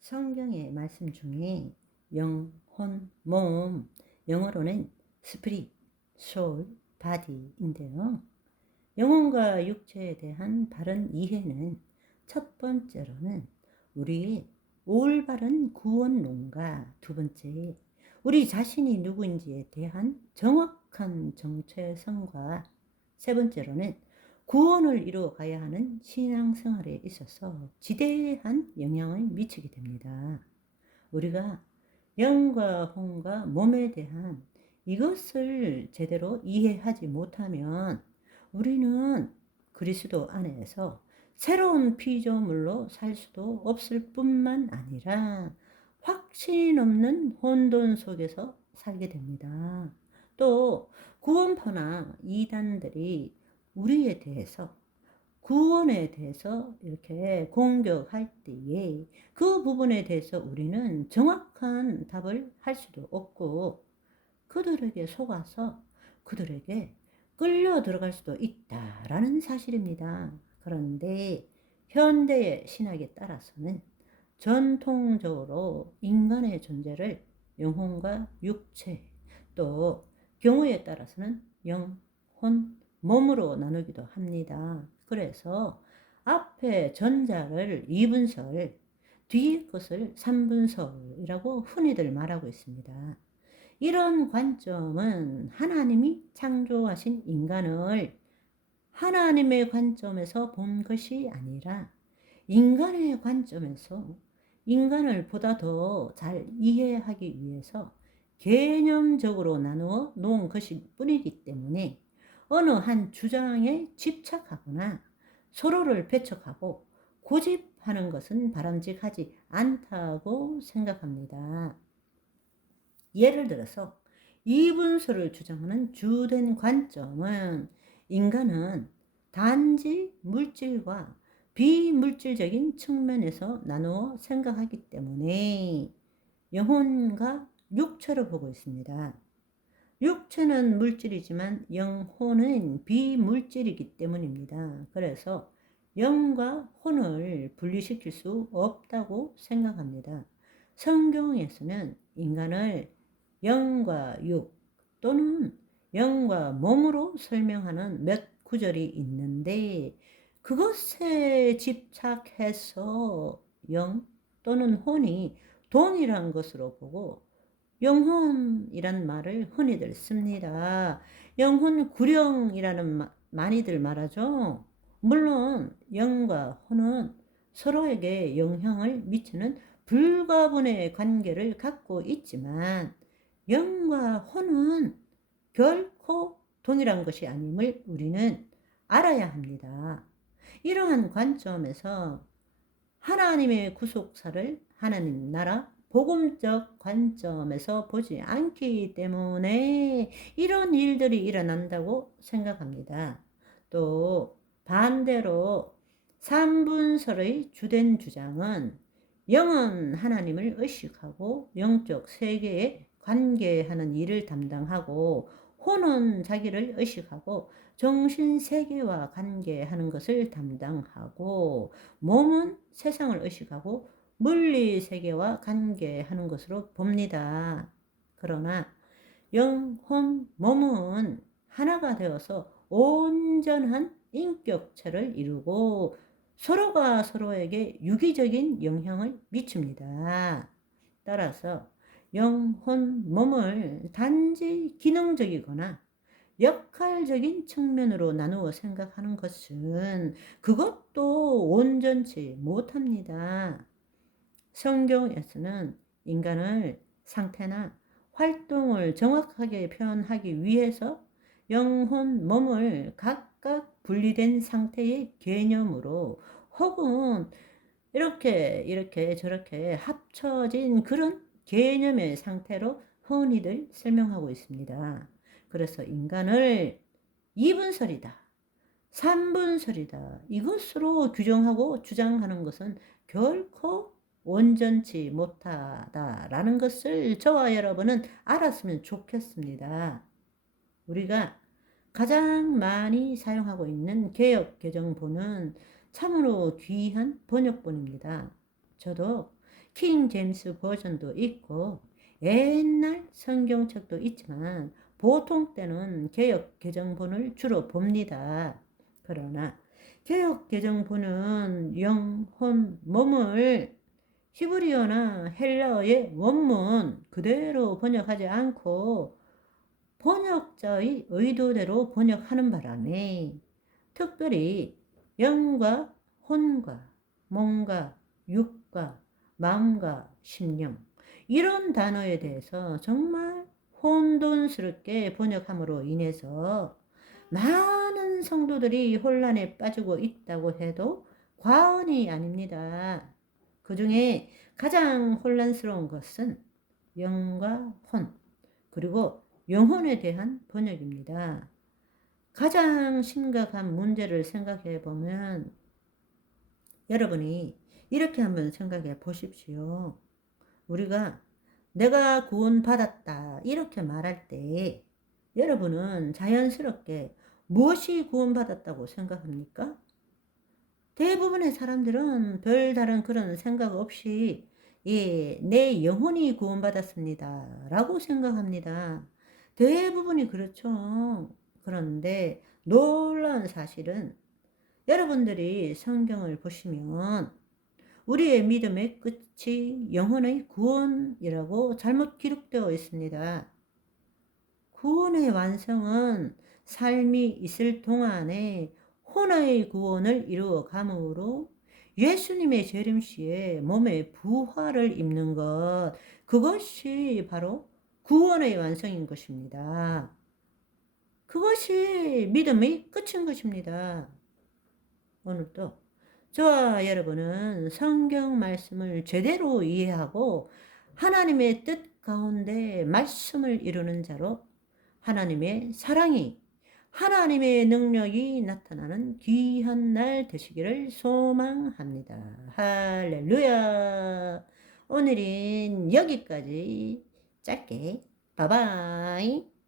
성경의 말씀 중에 영, 혼, 몸, 영어로는 스피릿, 소울, 바디인데요. 영혼과 육체에 대한 바른 이해는 첫 번째로는 우리의 올바른 구원론과 두 번째, 우리 자신이 누구인지에 대한 정확한 정체성과 세 번째로는 구원을 이루어가야 하는 신앙생활에 있어서 지대한 영향을 미치게 됩니다. 우리가 영과 혼과 몸에 대한 이것을 제대로 이해하지 못하면 우리는 그리스도 안에서 새로운 피조물로 살 수도 없을 뿐만 아니라 확신 없는 혼돈 속에서 살게 됩니다. 또 구원파나 이단들이 우리에 대해서 구원에 대해서 이렇게 공격할 때에 그 부분에 대해서 우리는 정확한 답을 할 수도 없고 그들에게 속아서 그들에게 끌려 들어갈 수도 있다라는 사실입니다. 그런데 현대의 신학에 따라서는 전통적으로 인간의 존재를 영혼과 육체, 또 경우에 따라서는 영, 혼, 몸으로 나누기도 합니다. 그래서 앞에 전자를 이분설, 뒤에 것을 삼분설이라고 흔히들 말하고 있습니다. 이런 관점은 하나님이 창조하신 인간을 하나님의 관점에서 본 것이 아니라 인간의 관점에서 인간을 보다 더 잘 이해하기 위해서 개념적으로 나누어 놓은 것일 뿐이기 때문에 어느 한 주장에 집착하거나 서로를 배척하고 고집하는 것은 바람직하지 않다고 생각합니다. 예를 들어서 이분설을 주장하는 주된 관점은 인간은 단지 물질과 비물질적인 측면에서 나누어 생각하기 때문에 영혼과 육체로 보고 있습니다. 육체는 물질이지만 영혼은 비물질이기 때문입니다. 그래서 영과 혼을 분리시킬 수 없다고 생각합니다. 성경에서는 인간을 영과 육 또는 영과 몸으로 설명하는 몇 구절이 있는데 그것에 집착해서 영 또는 혼이 동일한 것으로 보고 영혼이란 말을 흔히들 씁니다. 영혼 구령이라는 많이들 말하죠. 물론 영과 혼은 서로에게 영향을 미치는 불가분의 관계를 갖고 있지만 영과 혼은 결코 동일한 것이 아님을 우리는 알아야 합니다. 이러한 관점에서 하나님의 구속사를 하나님 나라 복음적 관점에서 보지 않기 때문에 이런 일들이 일어난다고 생각합니다. 또 반대로 삼분설의 주된 주장은 영은 하나님을 의식하고 영적 세계에 관계하는 일을 담당하고 혼은 자기를 의식하고 정신 세계와 관계하는 것을 담당하고 몸은 세상을 의식하고 물리 세계와 관계하는 것으로 봅니다. 그러나 영혼, 몸은 하나가 되어서 온전한 인격체를 이루고 서로가 서로에게 유기적인 영향을 미칩니다. 따라서 영혼, 몸을 단지 기능적이거나 역할적인 측면으로 나누어 생각하는 것은 그것도 온전치 못합니다. 성경에서는 인간을 상태나 활동을 정확하게 표현하기 위해서 영혼, 몸을 각각 분리된 상태의 개념으로 혹은 이렇게 저렇게 합쳐진 그런 개념의 상태로 흔히들 설명하고 있습니다. 그래서 인간을 이분설이다, 삼분설이다 이것으로 규정하고 주장하는 것은 결코 온전치 못하다라는 것을 저와 여러분은 알았으면 좋겠습니다. 우리가 가장 많이 사용하고 있는 개역 개정본은 참으로 귀한 번역본입니다. 저도 킹 제임스 버전도 있고 옛날 성경책도 있지만 보통 때는 개역 개정본을 주로 봅니다. 그러나 개역 개정본은 영혼, 몸을 히브리어나 헬라어의 원문 그대로 번역하지 않고 번역자의 의도대로 번역하는 바람에 특별히 영과 혼과 몸과 육과 마음과 심령 이런 단어에 대해서 정말 혼돈스럽게 번역함으로 인해서 많은 성도들이 혼란에 빠지고 있다고 해도 과언이 아닙니다. 그 중에 가장 혼란스러운 것은 영과 혼, 그리고 영혼에 대한 번역입니다. 가장 심각한 문제를 생각해 보면 여러분이 이렇게 한번 생각해 보십시오. 우리가 내가 구원받았다 이렇게 말할 때 여러분은 자연스럽게 무엇이 구원받았다고 생각합니까? 대부분의 사람들은 별다른 그런 생각 없이 예, 내 영혼이 구원받았습니다 라고 생각합니다. 대부분이 그렇죠. 그런데 놀라운 사실은 여러분들이 성경을 보시면 우리의 믿음의 끝이 영혼의 구원이라고 잘못 기록되어 있습니다. 구원의 완성은 삶이 있을 동안에 혼의 구원을 이루어 감으로 예수님의 재림시에 몸의 부활을 입는 것, 그것이 바로 구원의 완성인 것입니다. 그것이 믿음의 끝인 것입니다. 오늘도 저와 여러분은 성경 말씀을 제대로 이해하고 하나님의 뜻 가운데 말씀을 이루는 자로 하나님의 사랑이, 하나님의 능력이 나타나는 귀한 날 되시기를 소망합니다. 할렐루야. 오늘은 여기까지 짧게. 바이바이.